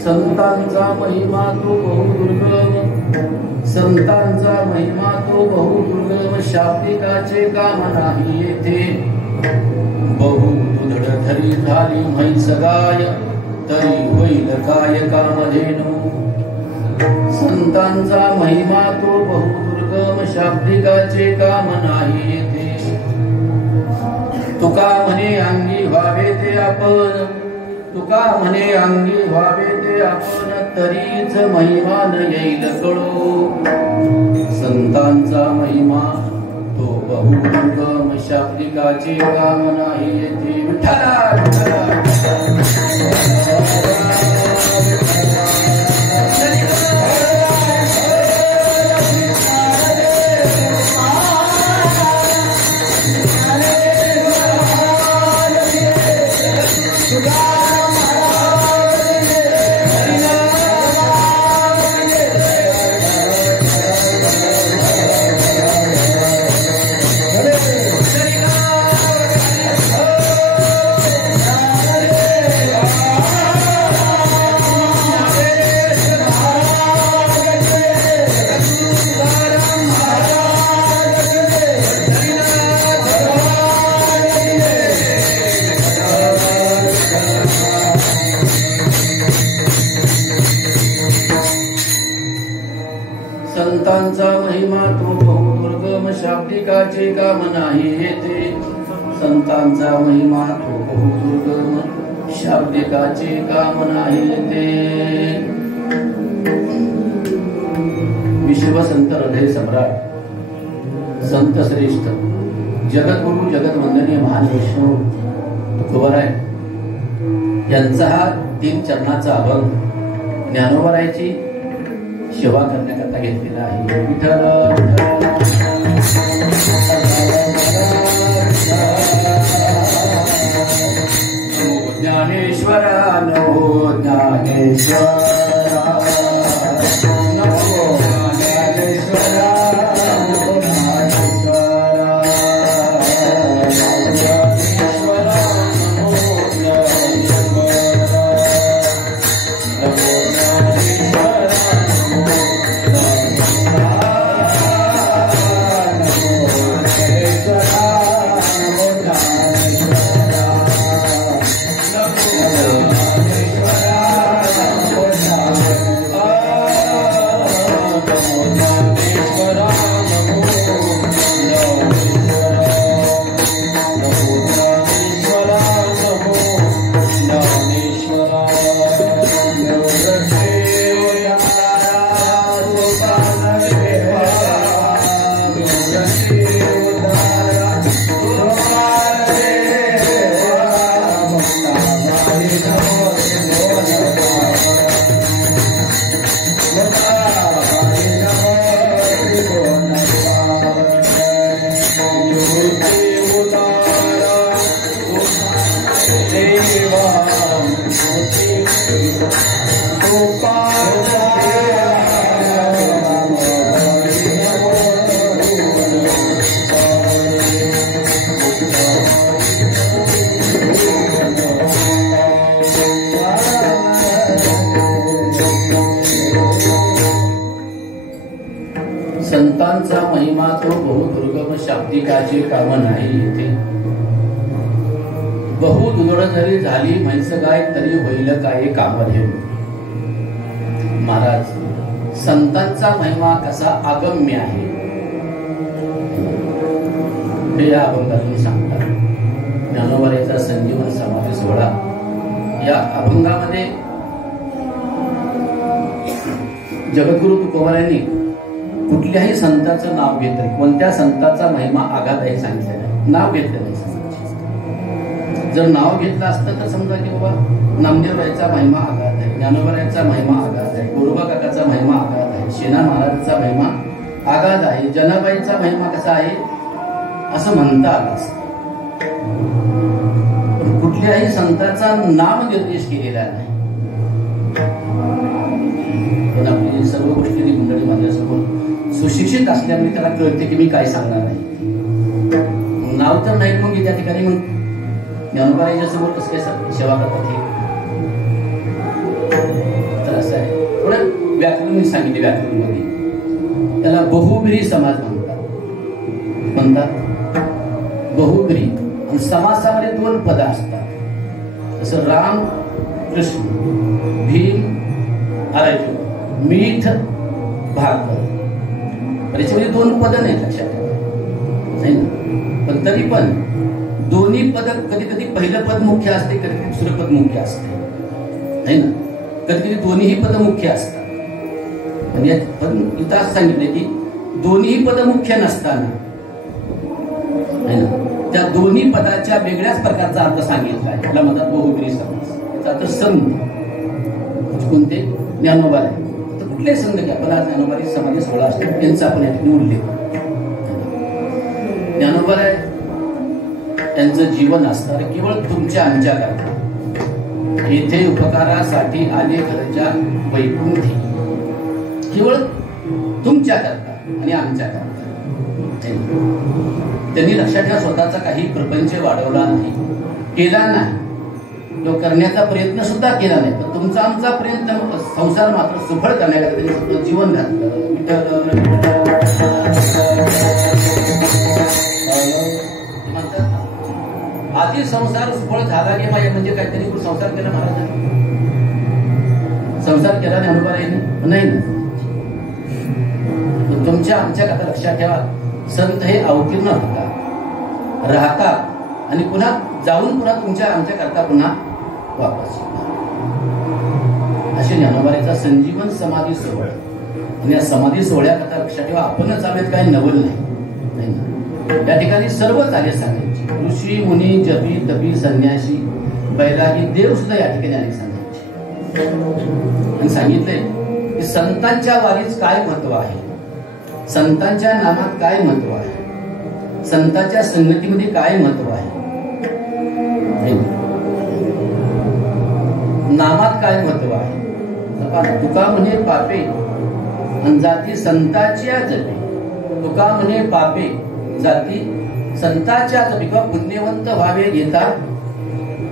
संतांचा महिमा तो बहुदुर्गम, संतांचा महिमा तो बहुदुर्गम, शाब्दिकाचे काम नाही येथे। बहु दुधड धरी झाली म्हैस गाय, तरी होईल काय कामधेनु। संतांचा महिमा तो बहुदुर्गम, शाब्दिकाचे काम नाही येथे। तुका म्हणे अंगी व्हावे ते आपण, तुका म्हणे अंगी व्हावे ते आपण, तरीच महिमा न येईल कळो। संतांचा महिमा तो बहुदुर्गम, शाब्दिकाचे काम नाही येथे। विठ्ठला विठ्ठला संतांचा महिमा तो बहुदुर्गम, शाब्दिकाचे काम नाही येथे। संतांचा महिमा तो बहुदुर्गम, शाब्दिकाचे काम नाही येथे। विश्वसंत हृदय सम्राट संत श्रेष्ठ जगद्गुरु जगदवंदनीय महान विष्णू तुकोबाराय यांचा हा 3 चरणाचा अभंग ज्ञानोबारायची सेवा करण्याकरता घेतलेला आहे। विठ्ठल ज्ञानेश्वरा नमो ज्ञानेश्वरा, नमो ज्ञानेश्वरा, नमो ज्ञानेश्वरा, संतांचा महिमा तो बहुदुर्गम शाब्दिकाचे काम नाही येथे. बहु दुदड जरी झाली म्हैस गाय तरी होईल काय काम घेऊन. महाराज, संतांचा महिमा कसा अगम्य आहे हे या अभंगातून सांगतात. ज्ञानोबाचा संजीवन समाधी सोहळा या अभंगामध्ये जगद्गुरु तुकोबारायांनी कुठल्याही संतांचं नाव घेतलं, कोणत्या संतांचा महिमा आघात आहे सांगितलं नाही, नाव घेतलं नाही. जर नाव घेतलं असतं तर समजा की बाबा नामदेवरायचा महिमा आघात आहे, ज्ञानोबारायांचा महिमा आघात आहे, गुरुबा काकाचा महिमा आघात आहे, शेना महाराजांचा महिमा आघात आहे, जनाबाईचा महिमा कसा आहे असं म्हणता आलं असतं. कुठल्याही संतांचा नामनिर्देश केलेला नाही. पण आपली सर्व गोष्टी मंडळी माझ्यासमोर सुशिक्षित असल्यामुळे त्याला कळते की मी काय सांगणार नाही. नाव तर नाही मग त्या ठिकाणी मग ज्ञानोबाईच्या समोर कसं काय सेवा करतात हे तर असं आहे. थोडं व्याकरण मी सांगितले, व्याकरण मध्ये त्याला बहुब्री समाज म्हणतात. बहुब्री आणि समासामध्ये 2 पद असतात. जसं राम कृष्ण, भीम अर्जुन, मीठ भाकर. याच्यामध्ये 2 पद नाही, लक्षात ठेवा. पण तरी पण दोन्ही पद कधी कधी पहिलं पद मुख्य असते, कधी कधी दुसरं पद मुख्य असते, नाही ना. कधी कधी दोन्हीही पद मुख्य असतात. पण इथं असं सांगितले की दोन्ही पद मुख्य नसताना नाही ना, त्या दोन्ही पदाच्या वेगळ्याच प्रकारचा अर्थ सांगितला आहे. त्याला म्हणतात बहुब्री समास. त्याचा अर्थ संत कोणते? ज्ञानोबा आहे. तर कुठले संत घ्या, पण आज ज्ञानोबाची समाधी सोहळा असतो त्यांचा आपण या ठिकाणी उल्लेख. ज्ञानोबा आहे त्यांचं जीवन असणार केवळ तुमच्या आमच्या करता. येथे उपकारासाठी आले घरच्या वैकुंठी, केवळ तुमच्या करता आणि आमच्या करता. त्यांनी लक्षात ठेवा स्वतःचा काही प्रपंच वाढवला नाही, केला नाही, तो करण्याचा प्रयत्न सुद्धा केला नाही. पण तुमचा आमचा प्रयत्न संसार मात्र सुफळ करण्याकरता त्यांनी जीवन घातलं. आधी संसार सुफळ झाला की माझ्या म्हणजे काहीतरी संसार केला महाराजांनी, संसार केला नाही अनुभव नाही. तुमच्या आमच्या कथा लक्षात ठेवा. संत हे अवतीर्ण होतात, राहतात आणि पुन्हा जाऊन पुन्हा तुमच्या आमच्या करता पुन्हा वापस. असे ज्ञानोबाचा संजीवन समाधी सोहळा. आणि या समाधी सोहळ्याकरता लक्षात ठेवा आपणच आम्ही काही नवल नाही. या ठिकाणी सर्वच आले सांगायचे. ऋषी मुनी जपी तपी संन्यासी बैरागी देव सुद्धा या ठिकाणी आले सांगायचे. आणि सांगितलंय की संतांच्या वारीच काय महत्व आहे, संतांच्या नामात काय महत्व आहे, संतांच्या संगतीमध्ये काय महत्व आहे, नामात काय महत्व आहे. तुका म्हणे पापे आणि जाती संताच्या जपे. तुका म्हणे पापे जाती संताच्या जपे किंवा पुण्यवंत व्हावे घेता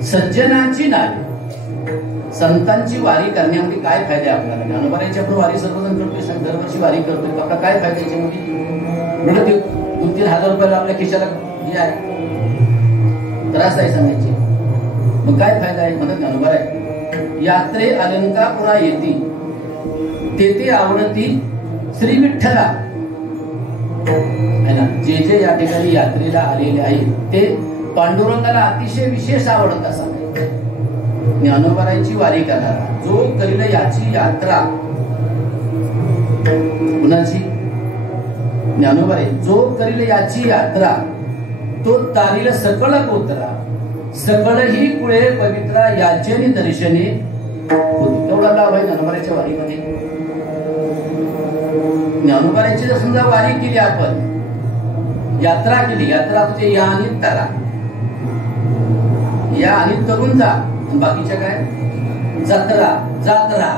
सज्जनाची नावे. संतांची वारी करण्यामध्ये काय फायदा आहे आपल्याला. ज्ञानोबारांची आपण वारी सर्वजण करतोय, दरवर्षी वारी करतोय. आपला काय फायदा याच्यामध्ये? 2-3 हजार रुपयाला आपल्या खिशाला हे आहे, त्रास आहे सांगायचे. मग काय फायदा आहे म्हणत ज्ञानोबा आहे. यात्रे अलंकापुरा येती तेथे आवडती श्री विठ्ठला. है ना, जे जे या ठिकाणी यात्रेला आलेले आहेत ते पांडुरंगाला अतिशय विशेष आवडत असा. ज्ञानोबारांची वारी करणारा जो करील याची यात्रा, कुणाची? ज्ञानोबा जो करील याची यात्रा तो तारील सकळ कोत्रा. सकळ ही कुळे पवित्रा याचे दर्शने होती. तेवढा लाभ आहे ज्ञानोबारांच्या वारीमध्ये. ज्ञानोबारांची जर समजा वारी केली, आपण यात्रा केली, यात्रा म्हणजे या आणि तरा, या आणि तरुण जा, बाकीच्या काय जत्रा जात्रा.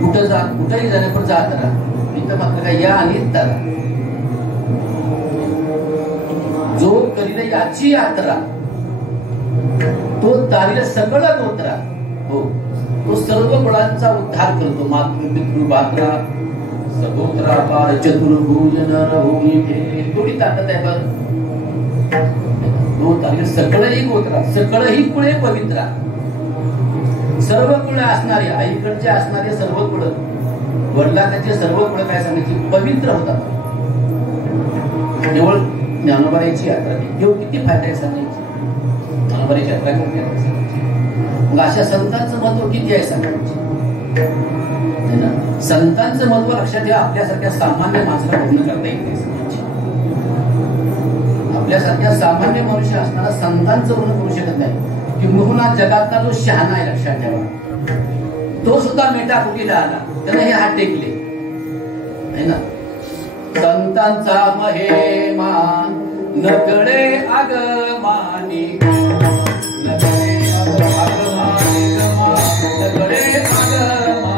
कुठं जा, कुठंही जाण्या पण जात्रा. इथं मात्र काय या आणि तरा. जो करील याची यात्रा तो तारील सगळ गोत्रा. हो, तो सर्व कुळांचा उद्धार करतो. मातृ पितृ भात्रा सगोत्रापार चतुर्भुज नर होई ठे. थोडी ताकद आहे बरं. सकळही गोत्रा, सकळही कुळे पवित्रा. सर्व कुळे असणारे, आईकडचे असणारे सर्व कुळ, वडिलांचे सर्व कुळ काय सांगायची पवित्र होतात. केवळ ज्ञानोबाईची यात्रा केवळ किती फायदा आहे सांगायची. ज्ञानोबाईची यात्रा करते मग अशा संतांचं महत्व किती आहे सांगायची. संतांचं महत्व लक्षात ठेवा. आपल्यासारख्या सामान्य माणसाला पूर्ण करता येत नाही. आपल्यासारख्या सामान्य मनुष्य असताना संतांचं वर्णन करू शकत नाही. किंबहुना जगातला जो शहाणा आहे लक्षात ठेवा, तो सुद्धा मेटाकुटीला आला, त्याने हे हात टेकले है ना. संतांचा महिमा नकळे आगमानी, नकळे आगमानी नकळे आगमा.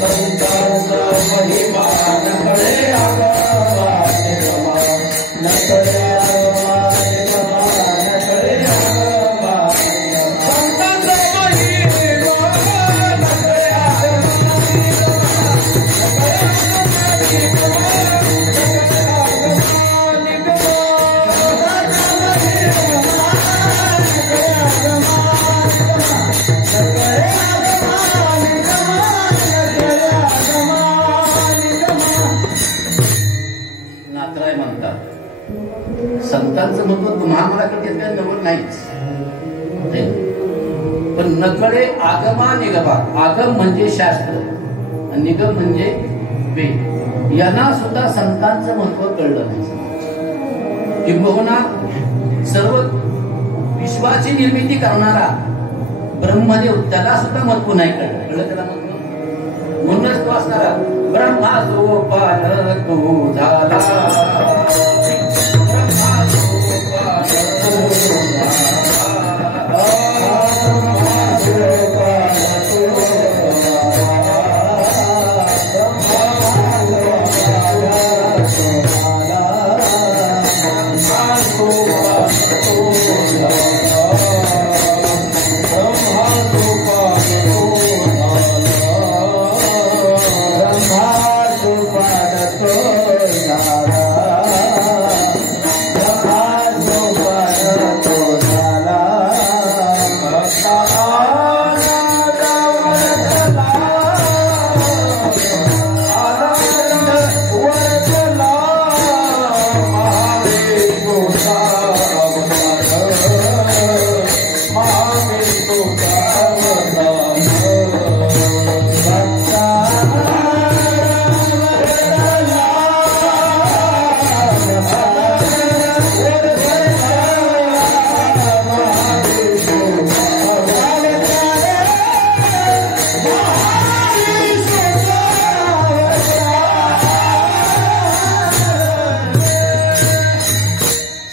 संतांचा महिमा नकळे आगमानी नकळे आगमानी नकळे आगमा. संतांचा महिमा नकळे आगमानी नातराय म्हणतात. संतांचं महत्व तुम्हा मला कळते काय नवल नाहीच, पण नकळे आगमा निगमा. आगम म्हणजे शास्त्र, निगम म्हणजे वेद. यांना सुद्धा संतांचं महत्व कळलं नाही. किंबहुना सर्व विश्वाची निर्मिती करणारा ब्रह्मदेव, त्याला सुद्धा महत्व नाही कळलं. कळलं त्याला महत्व. म्हणूनच तो असणारा ब्रह्मा जो पालक तो झाला,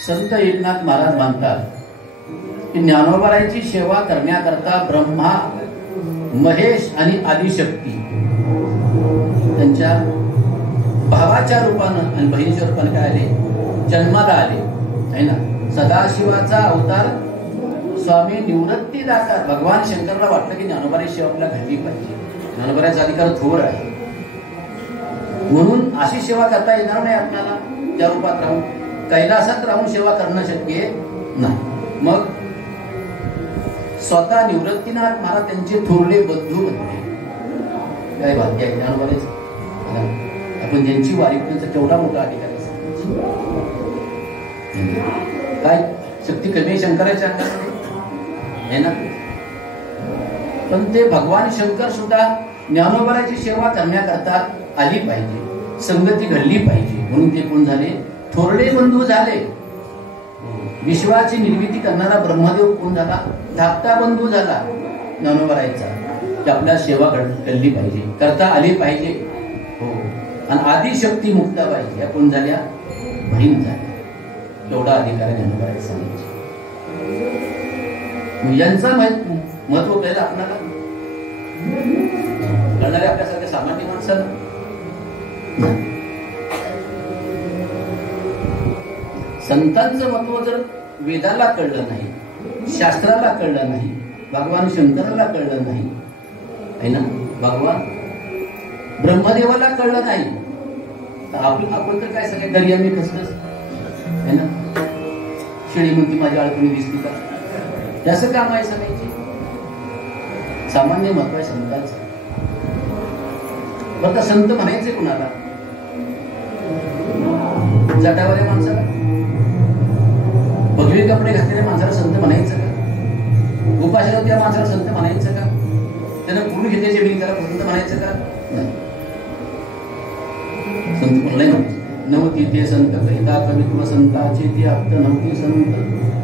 संत एकनाथ महाराज मानतात की ज्ञानोबारायांची सेवा करण्याकरता ब्रह्मा, महेश आणि आदिशक्ती त्यांच्या भावाच्या रूपानं आणि बहिणीच्या रूपानं काय आले, जन्माला आले है ना. सदाशिवाचा अवतार स्वामी निवृत्ती दाता. भगवान शंकरला वाटलं की ज्ञानोबाराची सेवा आपल्याला घडली पाहिजे. ज्ञानोबाराचा अधिकार थोर आहे म्हणून अशी सेवा करता येणार नाही आपल्याला. त्या रूपात राहून कैलासात राहून सेवा करणं शक्य नाही. मग स्वतः निवृत्तीनाथ महाराज त्यांचे थोरले बंधू बनले. काय भाग्य आहे ज्ञानोबाराचं. आपण ज्यांची वारी करण्याचा केवढा मोठा अधिकार काय शक्ती कमी शंकराच्या आहे ना. पण ते भगवान शंकर सुद्धा ज्ञानोबाराची सेवा करण्याकरता आली पाहिजे, संगती घडली पाहिजे म्हणून ते कोण झाले, थोरले बंधू झाले. विश्वाची निर्मिती करणारा ब्रह्मदेव कोण झाला, धाकटा बंधू झाला ज्ञानोबाराचा. की आपल्या सेवा घडली पाहिजे, करता आली पाहिजे. हो. आणि आदिशक्ती मुक्ताबाई या कोण झाल्या, बहीण झाल्या. एवढा अधिकार ज्ञानोबाराचा सांगायचे. यांचा महत्व कळलं आपल्याला, कळणारे आपल्यासारख्या सामान्य माणसाला. संतांचं महत्व जर वेदाला कळलं नाही, शास्त्राला कळलं नाही, भगवान शंकराला कळलं नाही है ना. भगवान ब्रह्मदेवाला कळलं नाही तर आपण तर काय सगळे दर्या मी कसलंच है ना. शेळी म्हणती माझी अडचणी दिसली का, त्याचं काम आहे सगळ्यांची. सामान्य महत्व आहे संतांचं. बरं संत म्हणायचे कुणाला? जटावाल्या माणसाला, भगवे कपडे घातलेल्या माणसाला संत म्हणायचं का? उपाशाला त्या माणसाला संत म्हणायचं का? त्यानं पूर्ण घेतल्याचे वेळी त्याला संत म्हणायचं का? नाही. संत कोणालाही म्हणायचं नव्हती ते संत करिता कवित्व संताचे ते आप्त नव्हते संत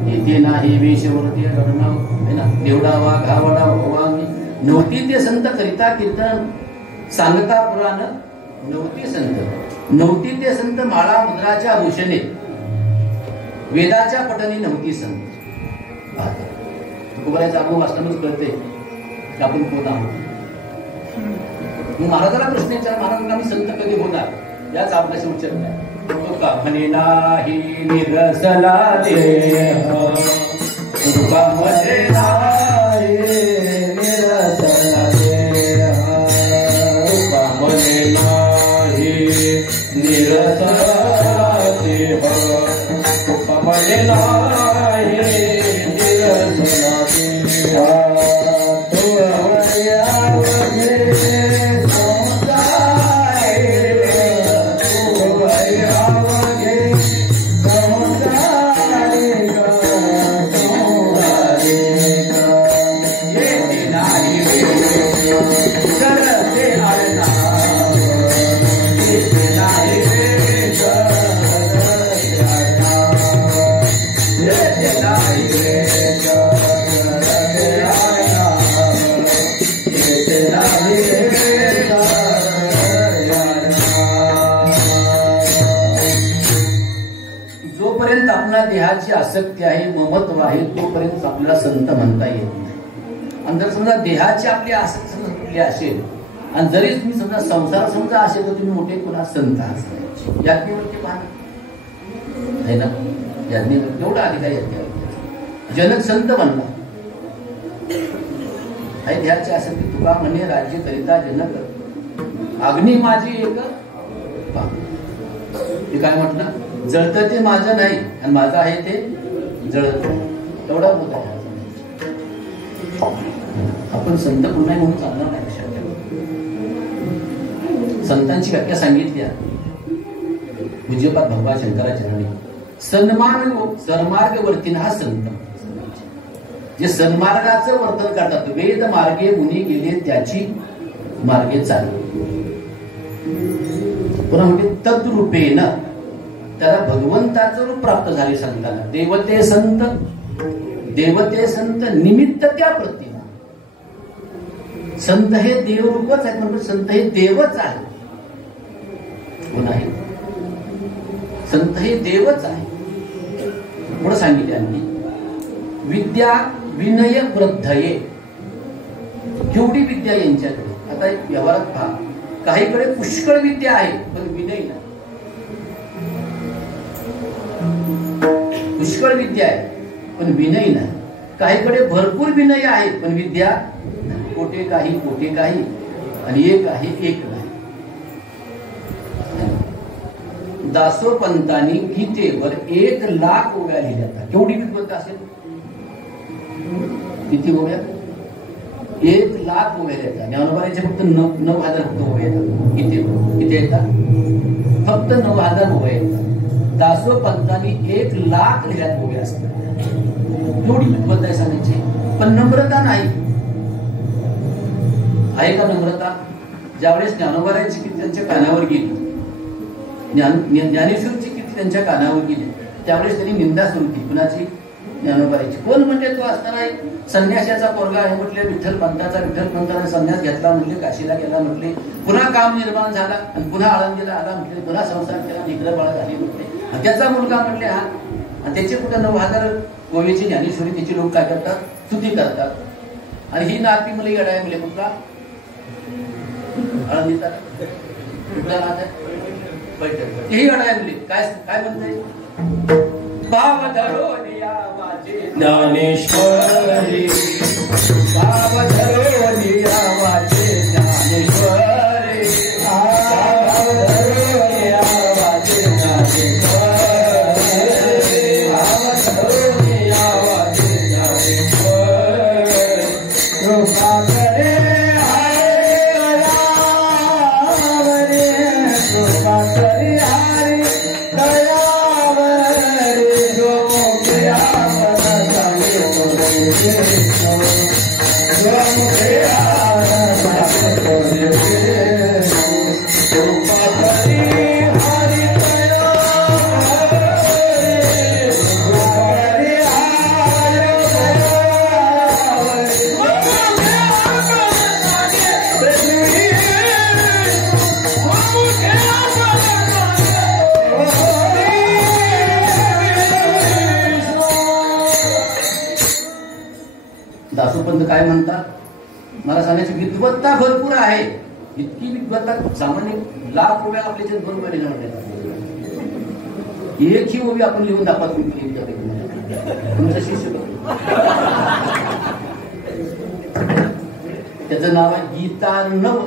येते नाही वेशवरती रडनाव है ना. देवडा वा घावडा वांगी नव्हती ते संत करिता कीर्तन सांगता पुराण नव्हती संत. नव्हती ते संत माळा मुद्राच्या भूषणे वेदाच्या पटणी नव्हती संत. तुकोबारायचा अनुभव वाचतानाच कळते की आपण कोण आहोत. महाराजाला प्रश्न विचार, महाराजांना मी संत कधी होणार याच आपल्याशी उच्चार नाही. तुका म्हणे नाही निरसला देह, तुका म्हणे नाही निरसला देह, तुका म्हणे नाही निरसला देह, तुका म्हणे नाही निरसला देह. जोपर्यंत आपल्या देहाची आसक्ती आहे, ममत्व आहे, तोपर्यंत आपल्याला संत म्हणता येत नाही. आणि जर समजा देहाची आपली आसक्ती असेल आणि जरी तुम्ही समजा संसार समजा असेल तर तुम्ही मोठे पुन्हा संत असायचे. याज्ञवल्क्य पाहणं आहे ना, याज्ञवल्क्य एवढा अधिकार याज्ञवल्क्य. जनक संत म्हणला आहे देहाची आसक्ती. तुका म्हणे राज्य करिता जनक अग्नी माझी एक पहा. ते काय म्हटलं, जळतं ते माझं नाही आणि माझं आहे ते जळत. तेवढा होत आहे. आपण संत पुन्हा म्हणून चालणार नाही. लक्षात ठेवा, संतांची व्याख्या सांगितली पूज्यपाद भगवान शंकराचार्यांनी. सन्मार्गवर्तीन हा संत. जे सन्मार्गाचं वर्तन करतात, वेद मार्गे मुनी गेले त्याची मार्गे चालले. पुन्हा म्हणजे तद्रूपेन त्याला भगवंताचं रूप प्राप्त झाले संतांना. देवते संत निमित्त त्या प्रतिमा. संत हे देवरूपच आहेत म्हणजे संत हे देवच आहे. संत हे देवच आहे. पुढे सांगितले विद्या विनय वृद्धये. केवढी विद्या यांच्याकडे. आता व्यवहारात पहा, काहीकडे पुष्कळ विद्या आहे पण विनय नाही. पुष्कळ विद्या आहे पण विनय नाही. काहीकडे भरपूर विनय आहे पण विद्या कोटे काही आणि एक आहे एक नाही. दासोपंतांनी गीतेवर 1,00,000 ओव्या लिहिल्या. केवढी विद्वत असेल. किती ओव्या? 1,00,000 ओव्या लिहिल्या. ज्ञानोबाराचे फक्त 9,000 फक्त ओव्या येतात गीतेवर. किती येतात? फक्त 9,000 ओव्या येतात. दासोपंतांनी 1,00,000 लिहिल्यात ओव्या असतात. एवढी विद्वत आहे सांगायची. पण नम्रता नाही आहे का नम्रता? ज्यावेळेस ज्ञानोबाराची किती त्यांच्या कानावर गेली, ज्ञानेश्वरची किती त्यांच्या कानावर गेली, त्यावेळेस त्यांनी निंदा सुरू केली. कुणाची? ज्ञानोबाराची. कोण म्हणजे तो असताना संन्यासाचा पोरगा आहे म्हटले. विठ्ठल पंताने संन्यास घेतला म्हटले, काशीला गेला म्हटले, पुन्हा काम निर्माण झाला आणि पुन्हा आळंदीला आला म्हटले, पुन्हा संसार केला, निग्रह बाळ झाली म्हटले. आणि त्याचा मुलगा म्हटले हा. आणि त्याचे कुठे 9,000 गोव्याची ज्ञानेश्वरी त्याची लोक काय करतात? स्तुती करतात. आणि ही नाती मला येडाय म्हटले. कुठला? आळंदीचा कुठला नात आहे? तेही येडाय म्हटले. काय म्हणते? भाव धरोनिया माझे ज्ञानेश्वरी, भाव धरोनिया माझे ज्ञानेश्वरी, काय म्हणतात, मला सांगायची विद्वत्ता भरपूर आहे. इतकी विद्वत्ता सामान्य लाख रुपये आपल्या बरोबर एक ही उभी आपण लिहून दाखवत तुमचं शिष्य त्याचं नाव आहे गीतार्णव.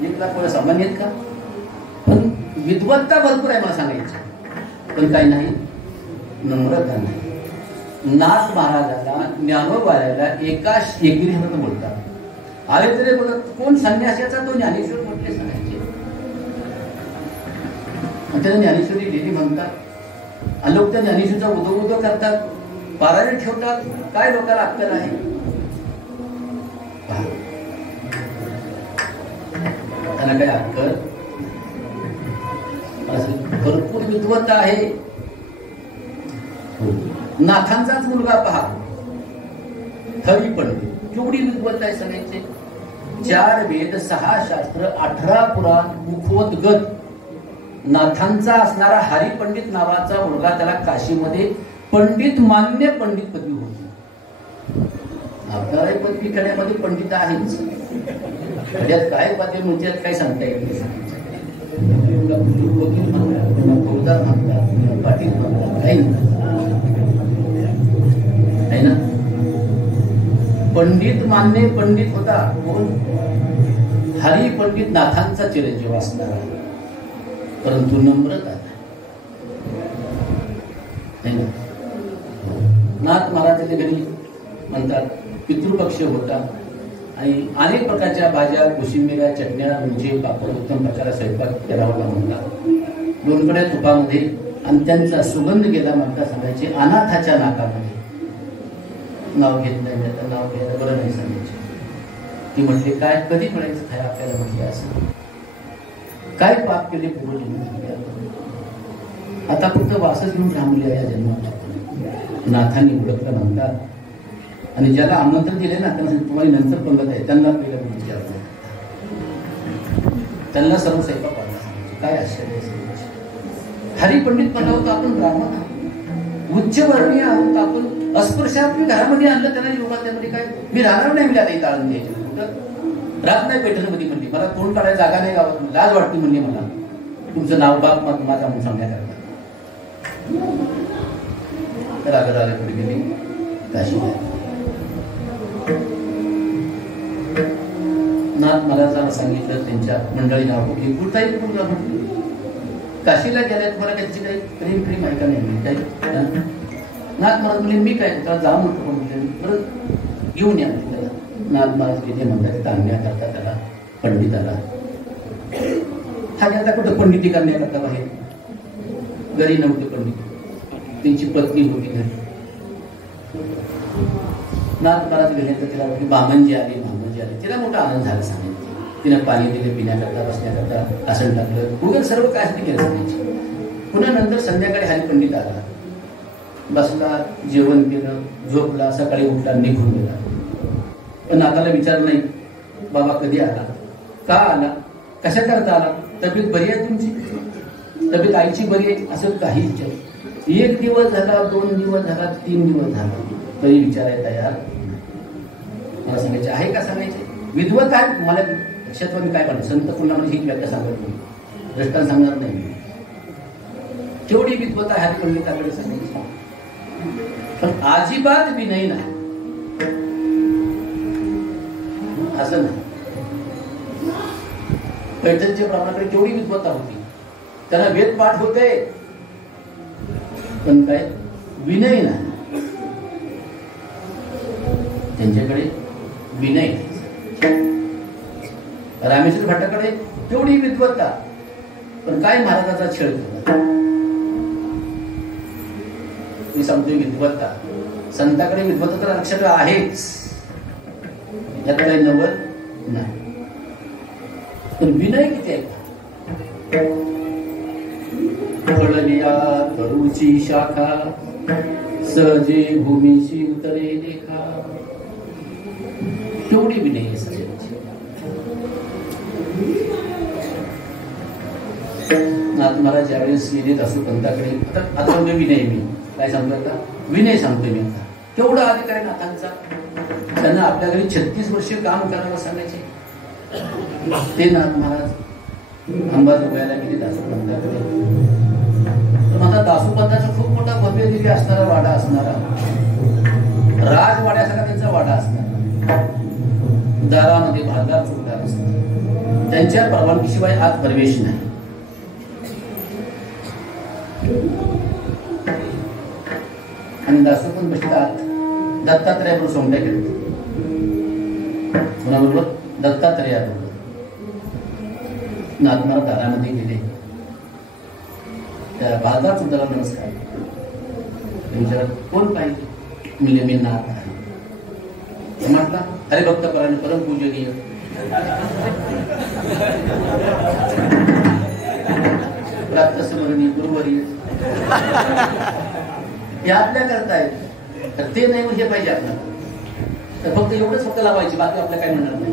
1 लाख रुपये सामान्य आहेत का? पण विद्वत्ता भरपूर आहे मला सांगायचं, पण काही नाही, नम्रता नाही. नाथ महाराजाला ज्ञानोबाला एका एकीने बोलतात. आले तरी बोलत कोण संन्यासाचा, तो ज्ञानेश्वर म्हटले सांगायचे. त्याला ज्ञानेश्वरी लिहिली म्हणतात. आणि लोक त्या ज्ञानेश्वरीचा उदो करतात, पारायण ठेवतात. काय लोकांना अक्कल आहे? त्यांना काय अक्कल? भरपूर विद्वत्ता आहे. नाथांचाच मुलगा पहा, थवी पंडित, केवढी विद्वत्ता आहे सांगायचे. 4 वेद, 6 शास्त्र, 18 पुराण, मुखोद्गत. नाथांचा असणारा हरिपंडित नावाचा मुलगा, त्याला काशीमध्ये पंडित मान्य पंडित पदवी होती. आपल्याला पदवी करण्यामध्ये पंडित आहेच, त्यात काय पदवी म्हणजे काय सांगता येत नाही. फौजदार म्हणतात, पाटील म्हणतात, काही आहे ना. पंडित मान्य पंडित होता कोण? हरिपंडित, नाथांचा चिरंजीव असणारा, परंतु नम्रता नाही ना. नाथ महाराजांच्या घरी म्हणतात पितृपक्ष होता आणि अनेक प्रकारच्या भाज्या, कोशिंबिऱ्या, चटण्या, लोणचे, पापड, उत्तम प्रकारे स्वयंपाक केला होता म्हणतात. 2 कड्या तुपामध्ये, आणि त्यांचा सुगंध गेला म्हणता सांगायचे. अनाथाच्या नाकामध्ये नाव घेत नाही, आता नाव घ्यायला बरं नाही सांगायचे. ती म्हटली काय कधी म्हणायचं काय आपल्याला म्हटले असं काय पाप केले पूर्वजन्मी, आता फक्त वासच घेऊन थांबले या जन्मात. नाथांनी ओळखलं म्हणतात. आणि ज्याला आमंत्रण दिले ना त्यांना तुम्हाला नंतर पंगत आहे, त्यांना पहिलं विचारतो, त्यांना सर्व स्वयंपाक पाडला. काय आश्चर्य आहे. हरिपंडित म्हणला होता आपण ब्राह्मण आहोत, उच्च वर्णीय आहोत, आपण अस्पृश्यात मी घरामध्ये आणलं. त्यांना योगा त्यामध्ये काय मी राहणार नाही, मी आता इथं आणून द्यायचे राहत नाही पैठणमध्ये म्हणली. मला तोंड काढायला जागा नाही गावात, लाज वाटते म्हणली मला तुमचं नाव बाप माझा म्हणून सांगण्याकरता. तर आग्रहाला पुढे गेली काशीला. नाथ महाराजांना सांगितलं त्यांच्या मंडळी नाव कुठली कुठलाही पूर्ण म्हटली. काशीला गेल्या तुम्हाला त्याची काही प्रेम ऐका नाही काही. नाथ महाराज म्हणजे मी काय त्याला जाऊ म्हणतो म्हटलं, बरं घेऊन या त्याला. नाथ महाराज तिथे म्हणतात आणण्याकरता त्याला पंडिताला. हा आता कुठं पंडिती करण्याकरता बाहेर घरी नव्हते पंडित, त्यांची पत्नी होती घरी. नाथ महाराज गेले तर तिला वाटली बामणजी आली. तिला मोठा आनंद झाला सांगायचे. तिने पाणी दिले पिण्याकरता, बसण्याकरता, आसन टाकलं वगैरे सर्व काय केलं सांगायचे. पुन्हा नंतर संध्याकाळी हरिपंडित आला, बसला, जेवण केलं, झोपला, सकाळी उठला, निघून गेला. पण नाताला विचारलं नाही बाबा कधी आला, का आला, कशा करता आला, तब्येत बरी आहे तुमची, तब्येत आईची बरी आहे, असं काही विचार. 1 दिवस झाला, 2 दिवस झाला, 3 दिवस झाला, तरी विचारायला तयार. मला सांगायचे आहे का सांगायचे. विद्वत आहे मला लक्षात मी काय म्हणतो. संत पुन्हा म्हणजे ही व्याख्या सांगत नाही, दृष्टांत सांगणार नाही. केवढी विद्वत आहे हरिपंडिताकडे सांगायची, पण अजिबात विनय नाही. असं नाही. पैठणच्या ब्राह्मणाकडे केवढी विद्वत्ता होती, त्यांना वेद पाठ होते, पण काय विनय नाही. त्यांच्याकडे विनय. रामेश्वर भट्टाकडे तेवढी विद्वत्ता, पण काय महाराजाचा छळ केला. मी सांगतोय विद्वत्ता. संताकडे विद्वत्ता तर अक्षर आहेच, याकडे नवल नाही, पण विनय किती आहे. कळलिया तरुची शाखा, सहजे भूमीशी उतरे देखा. केवढी विनय सगळ्यांची. नाथ महाराज ज्यावेळेस येत असो पंताकडे, आता सांगतोय विनय. मी काय सांगतोय आता विनय सांगतोय मी. आता केवढा अधिकार आहे नाथांचा. त्यांना आपल्या घरी 36 वर्ष काम करायला सांगायचे. ते नाथ महाराज अंबाजोगाईला गेले दासोपंताकडे. तर माझा दासोपंताचा खूप मोठा भव्य दिव्य असणारा वाडा असणारा, राजवाड्यासारखा त्यांचा वाडा असणारा, दारामध्ये भालदार चौकीदार असतात. त्यांच्या परवानगीशिवाय आत प्रवेश नाही. आणि दासोपंत बसतात दत्तात्रयाबरोबर सोंगट्या खेळत. कोणाबरोबर? दत्तात्रयाबरोबर. नाथमारा दारामध्ये गेले. त्या भालदार चौकीदाराला नमस्कार. कोण पाहिजे? म्हणजे मी नाथ आहे. म्हटला अरे भक्त परायण परमपूजनीय प्राप्त स्मरणीय गुरुवर्य हे आपल्या करतायत. तर ते नाही म्हणजे पाहिजे आपल्याला. तर फक्त एवढंच फक्त लावायची, बाकी आपल्या काय म्हणणार नाही.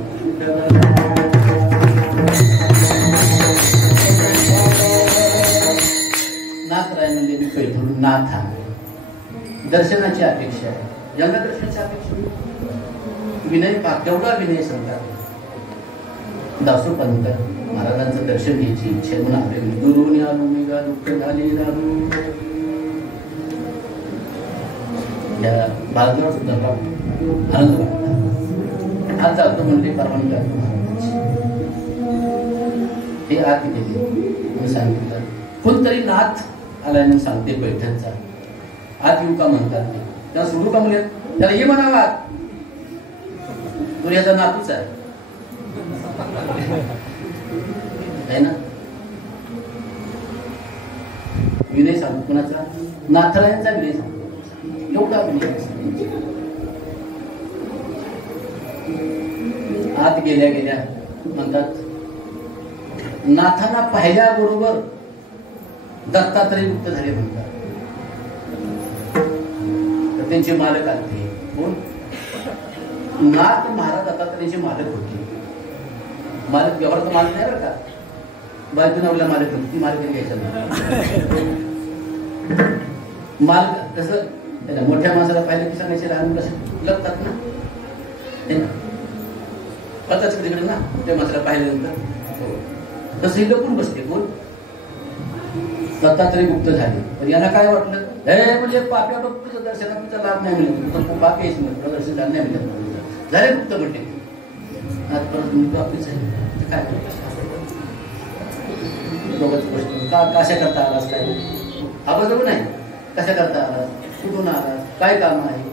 नाथराय म्हणजे मी पैठून नाथ आहे. दर्शनाची अपेक्षा आहे, यांना दर्शनाची अपेक्षा. विनय केवढा विनय सांगतात. दासोपंत महाराजांचं दर्शन घ्यायची इच्छा म्हणून आले. गुरुने आलो मी गा दुःख झाले या बाजूला सुद्धा आनंद वाटला. आज जातो म्हणजे परवानगी ते आत गेले. सांगितलं कोणतरी नाथ आलाय म्हणून सांगते पैठणचा. आत येऊ का म्हणतात ते. त्याला सोडू का म्हणजे त्याला ये म्हणावा. तो याचा नातूच आहे ना. विनय सांगतो कोणाचा? नाथरायांचा विनय सांगतो. एवढा विनय. आत गेल्या गेल्या म्हणतात नाथांना पाहिल्याबरोबर दत्तात्रय मुक्त झाले म्हणतात. तर त्यांचे मालक आले. कोण? नाथ महाराज दत्तात्रयाचे मालक होते. मालक व्यवहारचा मालक नाही बरं का. बायको नवऱ्याला मालक होती, ती मालक घ्यायचा मालक. कसं त्याला मोठ्या माणसाला पाहिलं की सांगायचे लहान कसं लगतात ना. पताच तिकडे ना मोठ्या माणसाला पाहिल्यानंतर तसं लपून बसते. कोण? दत्तात्रय मुक्त झाले. तर यांना काय वाटलं? हे म्हणजे पाप्या बघतो दर्शनाचा लाभ नाही मिळत. पाप यायचं म्हणतो दर्शन झालं नाही मिळत. झाले मुक्त म्हटले. आज परत मुक्त आपलीच आहे. काय कशा करता आलास? काय आवाज नाही. कशा करता आलास? कुठून आलास? काय काम आहे?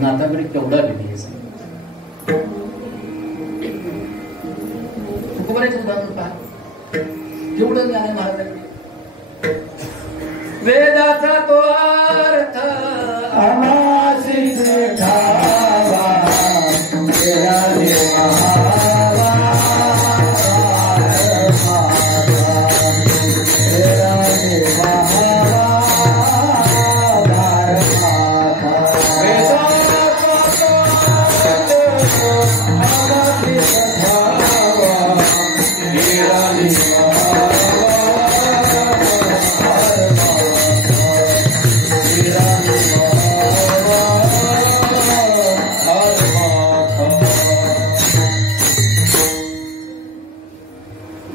नाथाकडे केवढा विधी आहे. तुकोबारायचं उदाहरण पहा. केवढं ज्ञान आहे महाराजांकडे. वेदाचा तो अर्थ अनाशिष ठावा तेरा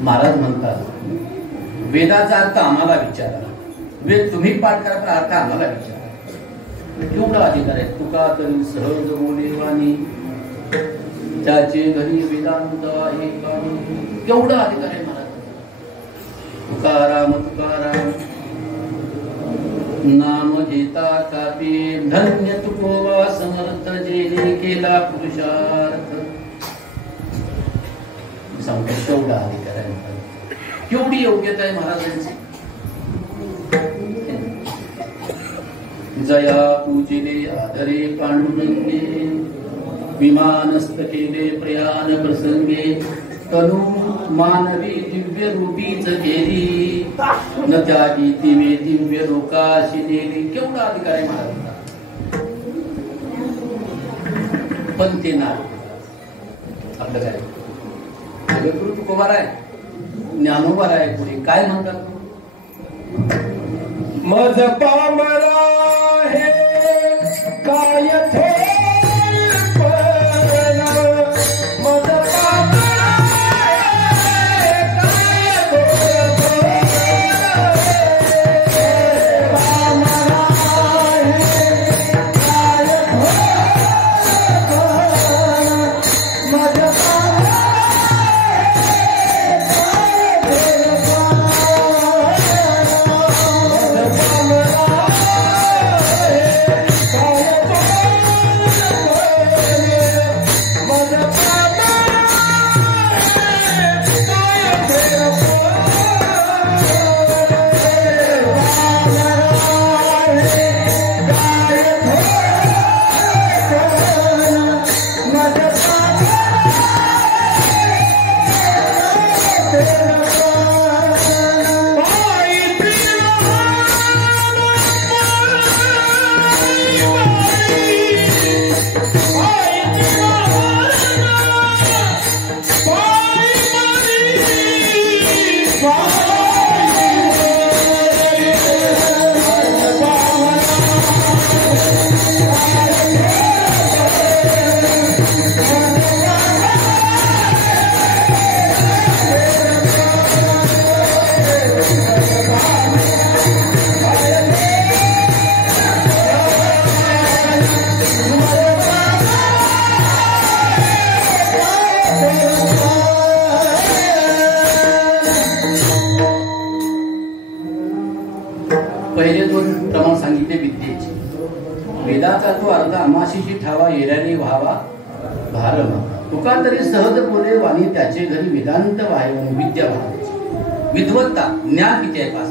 महाराज म्हणतात वेदाचा अर्थ आम्हाला विचारा. वेद तुम्ही पाठ करा, तर अर्थ आम्हाला विचारा. केवढा अधिकार आहे. तुका तरी सहज बोलेवानी त्याचे घरी वेदांत आहे. केवढा अधिकार आहे महाराज. तुकाराम तुकाराम नाम घेता कापी धन्य तुकोवा समर्थ जेने केला पुरुषार्थ. सांगतो केवढा अधिकार आहे. केवढी योग्यता आहे महाराजांची. जया पूजिले आदरे पांडुरंगे विमानस्थ केले प्रयाण प्रसंगे तनु मानवी दिव्य रूपीच गेली न त्यागी दिवे दिव्य लोकाशी नेली. केवढा अधिकार आहे महाराजांचा. पण ते ना आपलं काय जगद्गुरु तुकोबार आहे, ज्ञानोबार आहे. पुढे काय म्हणतात? मज पामरा हे काय थोरपण, मज पामरा हे काय थोरपण, पामरा हे काय थोरपण, मज पामरा पहिले दोन प्रमाण सांगितले विद्येचे. वेदाचा तो अर्थ अमाशीशी ठावा येऱ्याने व्हावा भारम. तुका तरी सहज बोले वाणी त्याचे घरी वेदांत वाहे विद्या वाहते. विद्वत्ता ज्ञान किती आहे पास